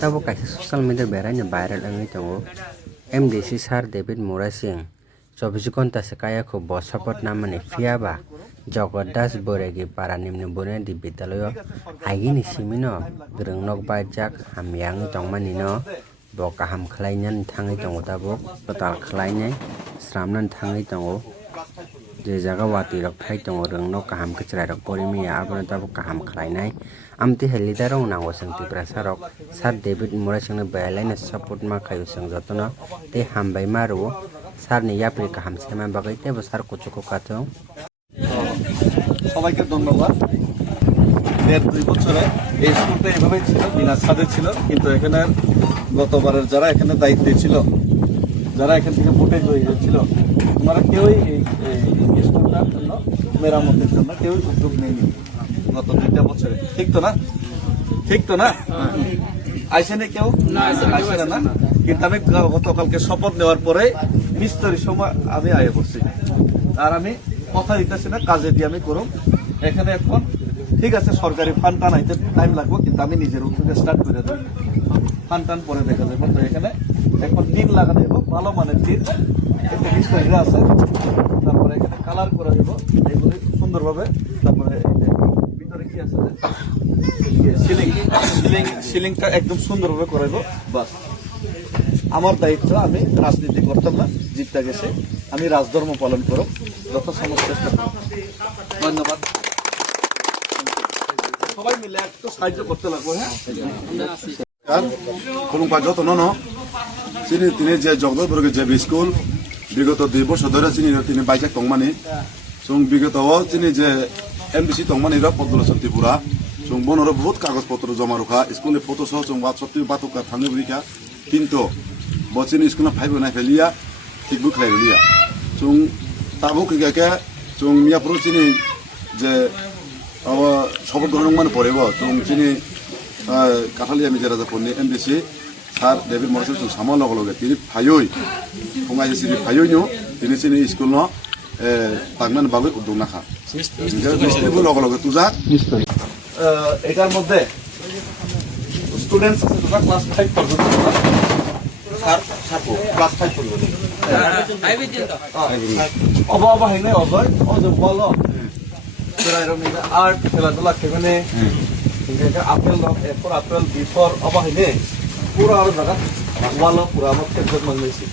tabo kaisa social media berani viral angi tongo MDC Sir David Mura Singh 24 ঘন্টা se kaya ko bosapot namani fiaba Jagdas Boregi para nimni bone di bidaloyo agini simino drengnok bajak hamyang tongmani no bo kaham khlainan thangai tongo tabo total khlainai sramnan thangai tongo je jaga wati rok thai tongo rengnok kaham kchrai rok porimi abona tabo kaham khlainai amti helida rong nango sengti prasarok Sir David Mura Singh ni bayalaina support ma khayu seng jotno te hambai maru Sir ni yapri kaham sema bagai te Sir kuchuko katong সবাইকে ধন্যবাদ। 1.5-2 বছরে এই স্কুলটা এভাবেই ছিল, বিনা ছাদে ছিল, কিন্তু এখানে গতবারের যারা এখানে দায়িত্বে ছিল, যারা এখান থেকে ভোটে জয়ী হয়েছিল, ওনারা কেউই এই স্কুলটার জন্য মেরামতের জন্য কেউই উদ্যোগ নেয়নি গত 2টা বছরে। ঠিক তো না? ঠিক তো না? আইসেনে কেউ আইসেনে না, কিন্তু আমি গতকালকে শপথ নেওয়ার পরে মিস্ত্রি সময় আমি আয়ে করছি, আর আমি কথা দিতেছি না, কাজে দিয়ে আমি করুম। এখানে এখন ঠিক আছে সরকারি ফান্ড টান আইতে টাইম লাগবে, কিন্তু আমি নিজের উদ্যোগে স্টার্ট করে দেব। ফান্ড টান পরে দেখা যাবে। তো এখানে এখন টিন লাগানো দেবো, ভালো মানের টিন, এতে মিস্ত্রিরা আছে। তারপরে এখানে কালার করে দেবো এইগুলি সুন্দরভাবে। তারপরে ভিতরে কি আছে সিলিংটা একদম সুন্দরভাবে করে দেবো। বাস আমার দায়িত্ব, আমি রাজনীতি করতাম না, জিতটা গেছে, আমি রাজধর্ম পালন করব, যত সমস্ত চেষ্টা করব। ধন্যবাদ। সবাই মিলে একটু সাহায্য করতে লাগবে। হ্যাঁ, খুলুংপা যত্ন ন তিনি যে জগদলপুর যে স্কুল বিগত 2 বছর ধরে তিনি বাইজাক টংমানি जों বিগত তিনি যে MDC টংমানি পদ্মলোচন ত্রিপুরা जों বনর বহুত কাগজপত্র জমা রাখা স্কুলের ফটো সহ जों সত্যি বাতুকা থাঙ্গে বুড়িকা কিন্তু বচিনি স্কুল ফাইব নাই ফেলিয়া ঠিক বুখাই লিয়া जों তাবো কিগাকে जों মিয়াপুর চিনি যে শপথ গ্রহণ মানে পড়েব जों চিনি Kathalia মিজারাজাপুরনি MDC Sir David Mura Singh সামল লগে লগে তিনি ফাইই ফঙাই চিনি ফাইই নো তিনি চিনি স্কুল ন তাগমান বাগৈ উদ্যোগ নাখা মিস্ত্রি লগে লগে তুজা এটার মধ্যে স্টুডেন্টস আছে তোমরা ক্লাস 5 পর্যন্ত স্যার ছাপো ক্লাস 5 পর্যন্ত আইবি দিন তো অবা হাইনে অজয় অজ বলো এরকম আর্ট খেলাধুলা খেলনে ইংরেজি আপেল এরপর আপেল বিফোর অবা হাইনে পুরো আর জায়গা ওয়ালো পুরো আমার খেলতে মন হইছে